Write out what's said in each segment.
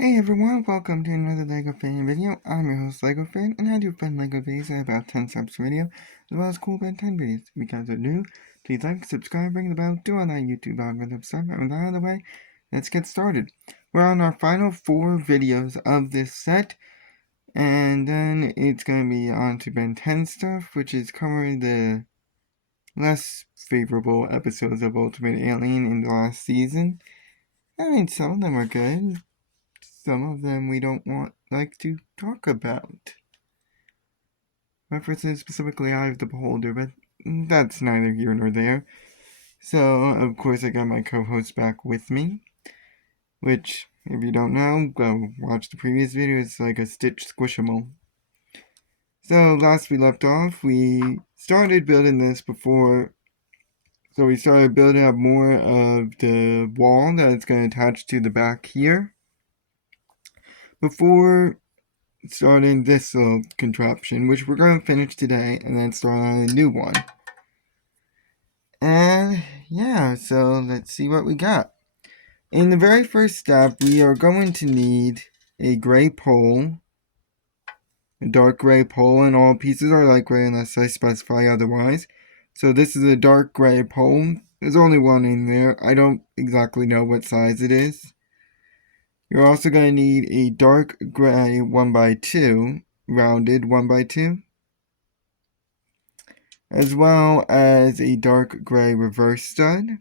Hey everyone, welcome to another LEGO fan video. I'm your host LEGO fan, and I do fun LEGO videos. I have about 10 subs per video, as well as cool Ben 10 videos. If you guys are new, please like, subscribe, ring the bell, do all that YouTube algorithm stuff. And with that out of the way, let's get started. We're on our final 4 videos of this set, and then it's going to be on to Ben 10 stuff, which is covering the less favorable episodes of Ultimate Alien in the last season. I mean, some of them are good. Some of them we don't like to talk about. References specifically Eye of the Beholder, but that's neither here nor there. So, of course, I got my co-host back with me, which, if you don't know, go watch the previous video. It's like a Stitch Squishable. So, last we left off, we started building this before. So, we started building up more of the wall that it's going to attach to the back here. Before starting this little contraption, which we're going to finish today, and then start on a new one. And yeah, so let's see what we got. In the very first step, we are going to need a gray pole, a dark gray pole, and all pieces are light gray unless I specify otherwise. So this is a dark gray pole. There's only one in there. I don't exactly know what size it is. You're also going to need a dark gray 1x2, rounded 1x2, as well as a dark gray reverse stud.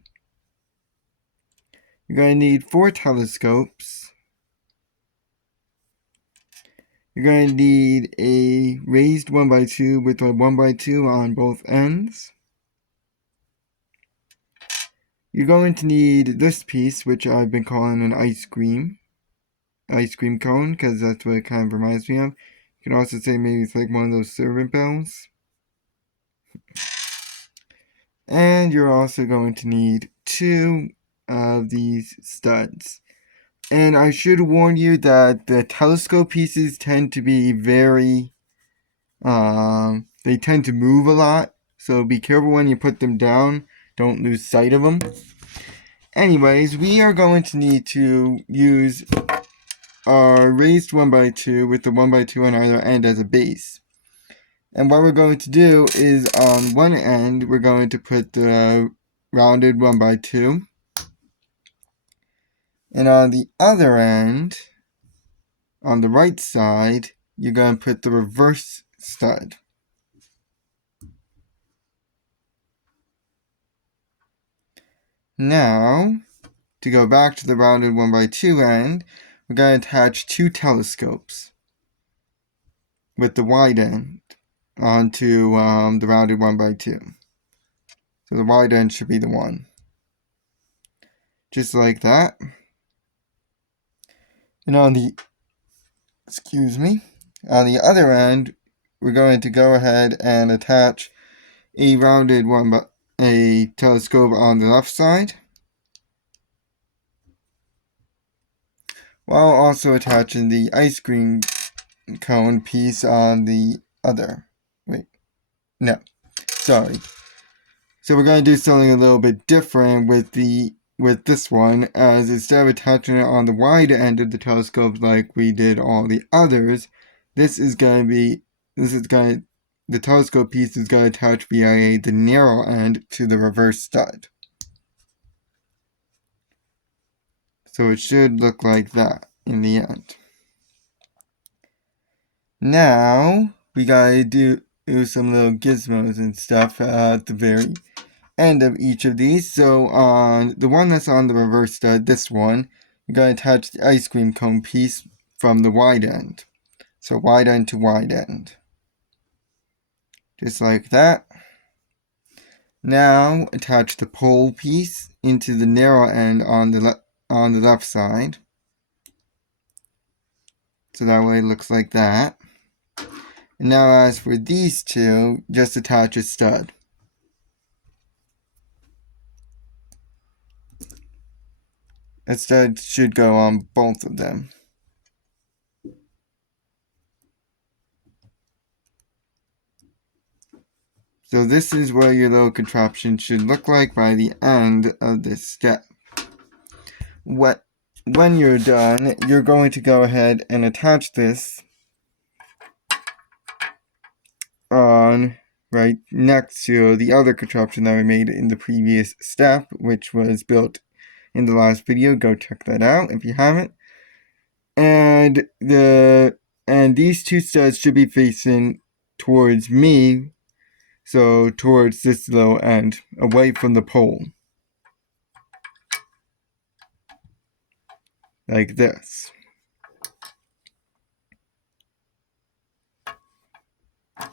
You're going to need 4 telescopes. You're going to need a raised 1x2 with a 1x2 on both ends. You're going to need this piece, which I've been calling an ice cream cone, because that's what it kind of reminds me of. You can also say maybe it's like one of those servant bells. And you're also going to need 2 of these studs. And I should warn you that the telescope pieces tend to be very, they tend to move a lot. So be careful when you put them down. Don't lose sight of them. Anyways, we are going to need to use our raised 1x2 with the 1x2 on either end as a base. And what we're going to do is on one end, we're going to put the rounded 1x2. And on the other end, on the right side, you're going to put the reverse stud. Now, to go back to the rounded 1x2 end, we're going to attach 2 telescopes with the wide end onto the rounded 1x2. So the wide end should be the one. Just like that. And on the other end, we're going to go ahead and attach a rounded a telescope on the left side, while also attaching the ice cream cone piece on the other. So we're going to do something a little bit different with this one, as instead of attaching it on the wide end of the telescope like we did all the others, the telescope piece is going to attach via the narrow end to the reverse stud. So it should look like that in the end. Now, we gotta do some little gizmos and stuff at the very end of each of these. So on the one that's on the reverse stud, this one, you're going to attach the ice cream cone piece from the wide end. So wide end to wide end. Just like that. Now attach the pole piece into the narrow end on the left side. So that way it looks like that. And now as for these two, just attach a stud. A stud should go on both of them. So this is what your little contraption should look like by the end of this step. when you're done, you're going to go ahead and attach this on right next to the other contraption that we made in the previous step, which was built in the last video. Go check that out if you haven't. And these two studs should be facing towards me, so towards this little end, away from the pole. Like this.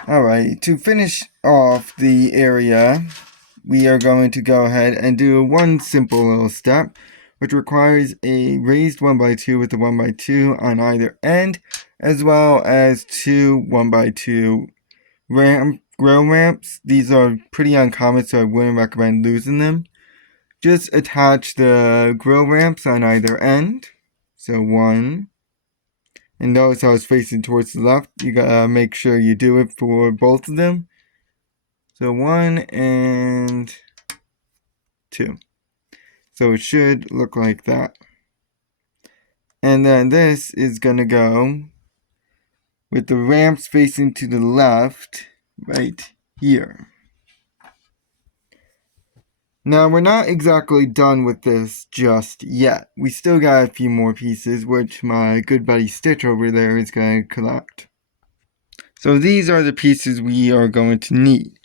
Alright, to finish off the area, we are going to go ahead and do one simple little step, which requires a raised 1x2 with a 1x2 on either end, as well as two 1x2 grill ramps. These are pretty uncommon, so I wouldn't recommend losing them. Just attach the grill ramps on either end. So one. And notice how it's facing towards the left. You gotta make sure you do it for both of them. So 1 and 2. So it should look like that. And then this is gonna go with the ramps facing to the left right here. Now we're not exactly done with this just yet. We still got a few more pieces, which my good buddy Stitch over there is going to collect. So these are the pieces we are going to need.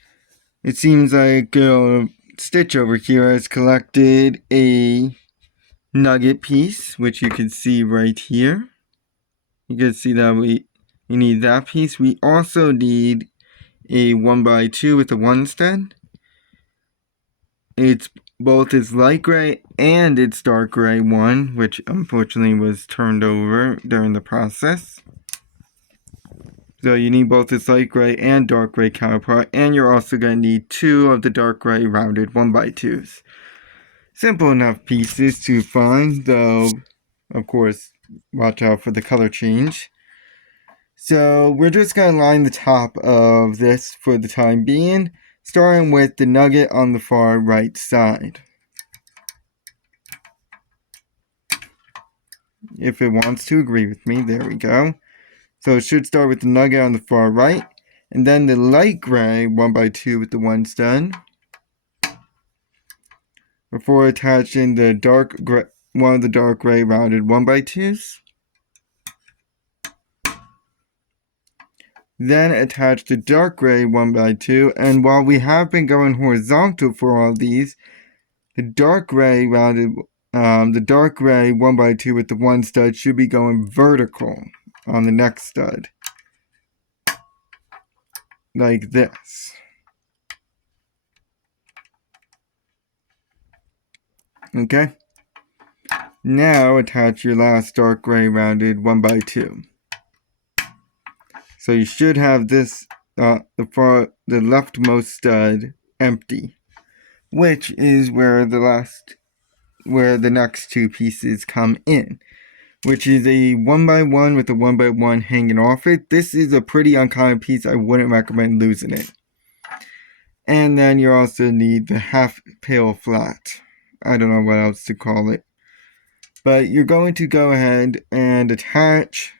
It seems like Stitch over here has collected a nugget piece, which you can see right here. You can see that we need that piece. We also need a 1x2 with a 1 stud. It's both its light gray and its dark gray one, which unfortunately was turned over during the process. So you need both its light gray and dark gray counterpart, and you're also going to need 2 of the dark gray rounded 1x2s. Simple enough pieces to find, though, of course, watch out for the color change. So we're just going to line the top of this for the time being, starting with the nugget on the far right side. If it wants to agree with me, there we go. So it should start with the nugget on the far right, and then the light gray 1x2 with the 1 stud, before attaching the dark gray, one of the dark gray rounded 1x2s. Then attach the dark gray 1x2, and while we have been going horizontal for all these, the dark gray 1x2 with the 1 stud should be going vertical on the next stud, like this. Okay. Now attach your last dark gray rounded 1x2. So you should have this the leftmost stud empty, which is where the next 2 pieces come in, which is a 1x1 with a 1x1 hanging off it. This is a pretty uncommon piece. I wouldn't recommend losing it. And then you also need the half pail flat. I don't know what else to call it. But you're going to go ahead and attach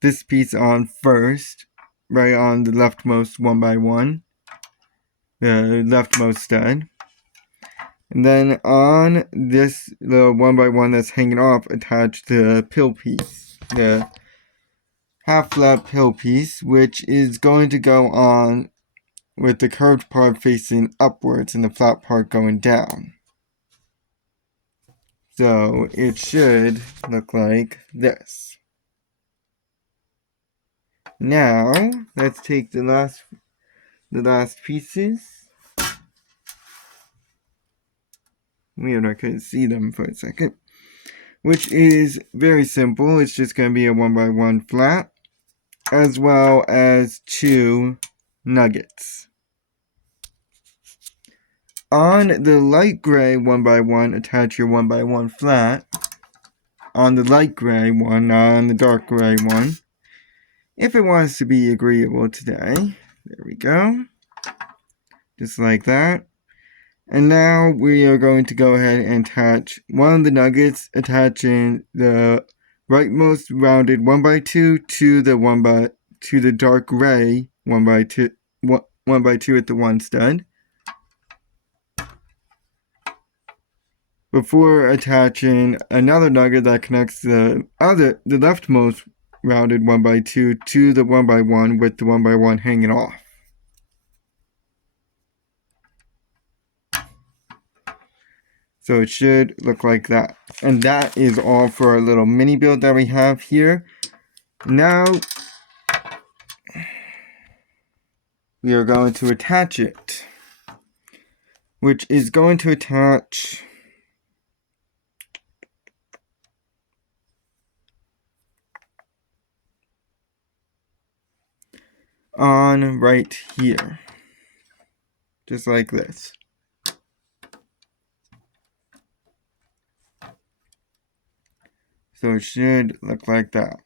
this piece on first, right on the leftmost 1x1, the leftmost stud. And then on this little 1x1 that's hanging off, attach the pill piece, the half flat pill piece, which is going to go on with the curved part facing upwards and the flat part going down. So it should look like this. Now let's take the last pieces. Weird, I couldn't see them for a second. Which is very simple. It's just going to be a 1x1 flat, as well as 2 nuggets. On the light gray 1x1, attach your 1x1 flat. On the light gray one, not on the dark gray one. If it wants to be agreeable today. There we go. Just like that. And now we are going to go ahead and attach one of the nuggets, attaching the rightmost rounded 1x2 to the dark gray 1x2 at the one stud, before attaching another nugget that connects the leftmost rounded 1x2 to the 1x1 with the 1x1 hanging off. So it should look like that. And that is all for our little mini build that we have here. Now we are going to attach it, which is going to attach on right here, just like this. So it should look like that.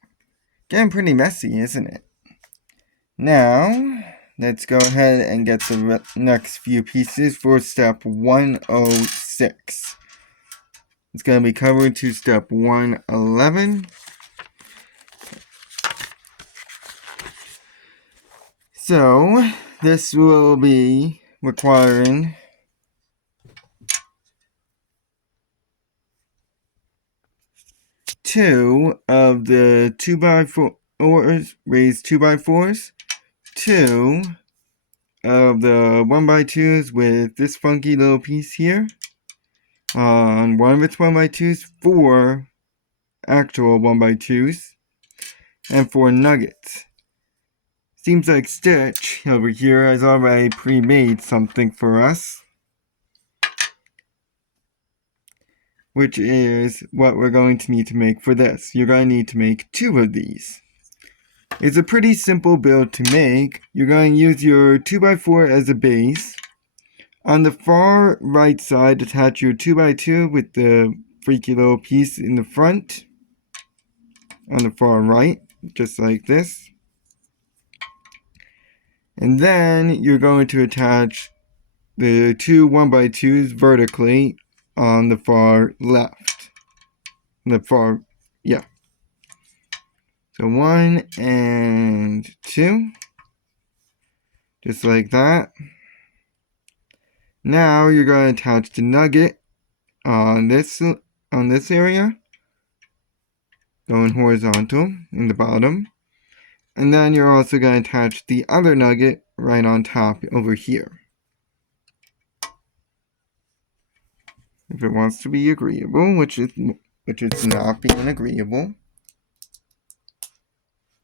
Getting pretty messy, isn't it? Now, let's go ahead and get the next few pieces for step 106. It's going to be covered to step 111. So, this will be requiring two of the 2x4s, raised 2x4s, two of the 1x2s with this funky little piece here on one of its 1x2s, 4 actual 1x2s, and 4 nuggets. Seems like Stitch over here has already pre-made something for us, which is what we're going to need to make for this. You're going to need to make 2 of these. It's a pretty simple build to make. You're going to use your 2x4 as a base. On the far right side, attach your 2x2 with the freaky little piece in the front. On the far right, just like this. And then you're going to attach the 2 1x2s vertically on the far left. So 1 and 2. Just like that. Now you're going to attach the nugget on this area, going horizontal in the bottom. And then you're also going to attach the other nugget right on top over here, if it wants to be agreeable, which is not being agreeable.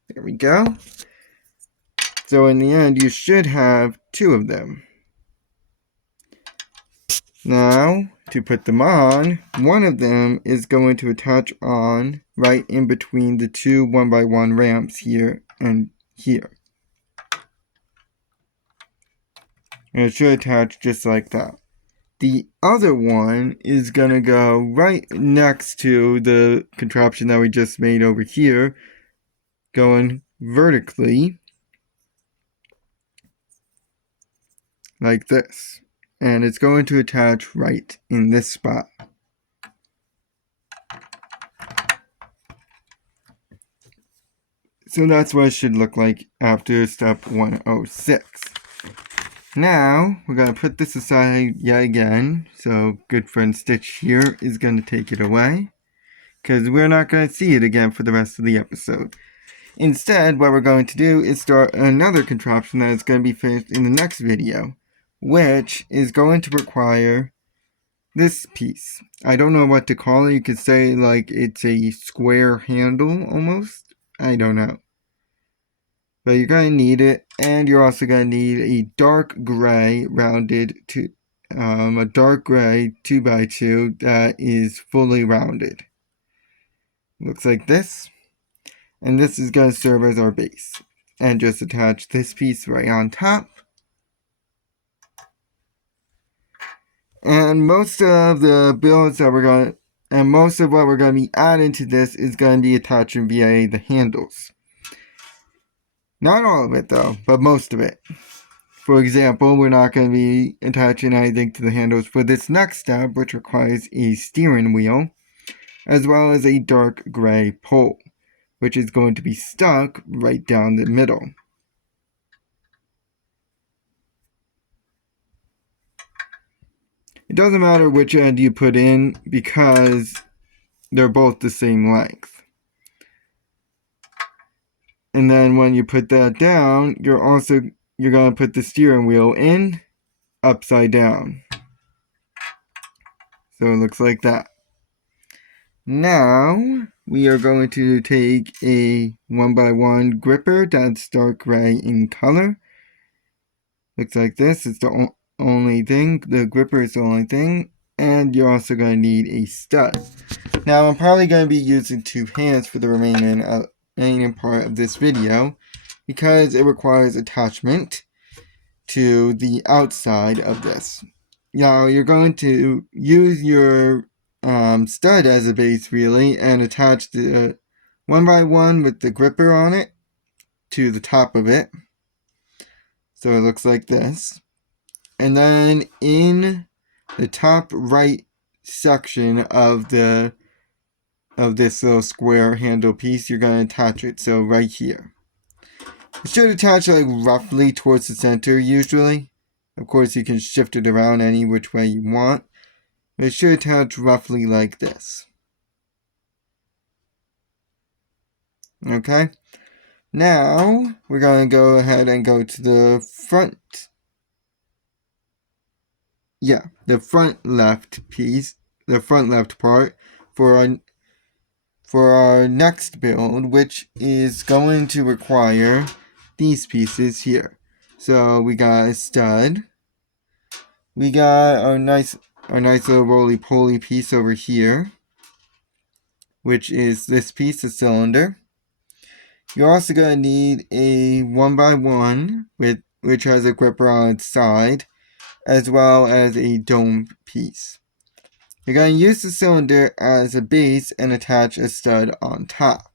There we go. So in the end, you should have 2 of them. Now, to put them on, one of them is going to attach on right in between the 2 1x1 ramps here and here. And it should attach just like that. The other one is going to go right next to the contraption that we just made over here, going vertically like this. And it's going to attach right in this spot. So that's what it should look like after step 106. Now, we're going to put this aside yet again. So good friend Stitch here is going to take it away, because we're not going to see it again for the rest of the episode. Instead, what we're going to do is start another contraption that is going to be finished in the next video, which is going to require this piece. I don't know what to call it. You could say like it's a square handle almost. I don't know. But you're going to need it, and you're also going to need a dark gray rounded to a dark gray 2x2 that is fully rounded. Looks like this. And this is going to serve as our base. And just attach this piece right on top. And most of the builds that most of what we're going to be adding to this is going to be attaching via the handles. Not all of it though, but most of it. For example, we're not going to be attaching anything to the handles for this next step, which requires a steering wheel, as well as a dark gray pole, which is going to be stuck right down the middle. It doesn't matter which end you put in because they're both the same length. And then when you put that down, you're going to put the steering wheel in upside down. So it looks like that. Now we are going to take a 1x1 gripper that's dark gray in color. Looks like this. It's the only thing. The gripper is the only thing. And you're also going to need a stud. Now I'm probably going to be using 2 hands for the remaining part of this video because it requires attachment to the outside of this. Now you're going to use your stud as a base really and attach the 1x1 with the gripper on it to the top of it. So it looks like this. And then in the top right section of this little square handle piece, you're going to attach it. So right here. It should attach like roughly towards the center usually. Of course you can shift it around any which way you want. But it should attach roughly like this. Okay. Now we're going to go ahead and go to the front. Yeah, the front left piece, the front left part for our next build, which is going to require these pieces here. So we got a stud. We got our nice little roly-poly piece over here, which is this piece, the cylinder. You're also going to need a 1x1 which has a gripper on its side, as well as a dome piece. You're going to use the cylinder as a base and attach a stud on top.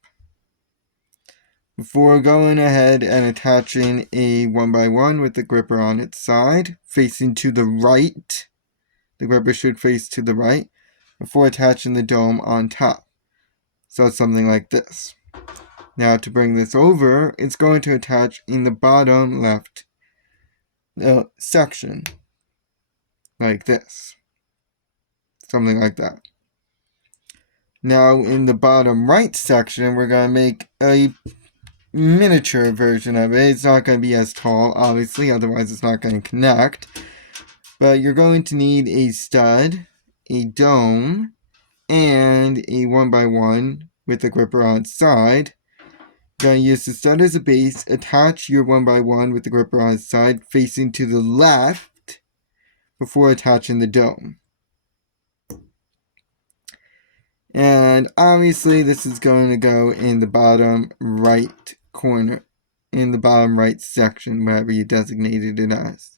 Before going ahead and attaching a 1x1 with the gripper on its side, facing to the right, the gripper should face to the right, before attaching the dome on top. So it's something like this. Now to bring this over, it's going to attach in the bottom left section. Like this. Something like that. Now in the bottom right section, we're going to make a miniature version of it. It's not going to be as tall, obviously, otherwise it's not going to connect. But you're going to need a stud, a dome, and a 1x1 with the gripper on its side. You're going to use the stud as a base, attach your 1x1 with the gripper on its side facing to the left before attaching the dome. And obviously this is going to go in the bottom right corner, in the bottom right section, wherever you designated it as.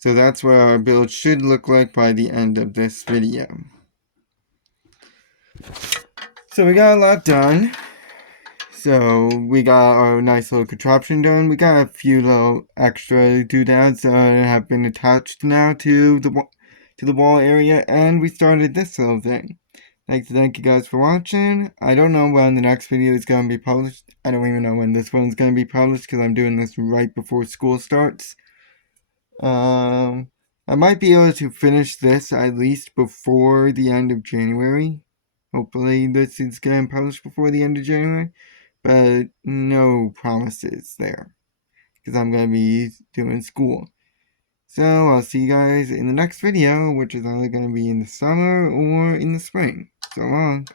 So that's what our build should look like by the end of this video. So we got a lot done. So we got our nice little contraption done. We got a few little extra doodads that have been attached now to the wall area, and we started this little thing. I'd like to thank you guys for watching. I don't know when the next video is going to be published. I don't even know when this one's going to be published because I'm doing this right before school starts. I might be able to finish this at least before the end of January. Hopefully this is getting published before the end of January. But no promises there. Because I'm going to be doing school. So I'll see you guys in the next video, which is either going to be in the summer or in the spring. So long.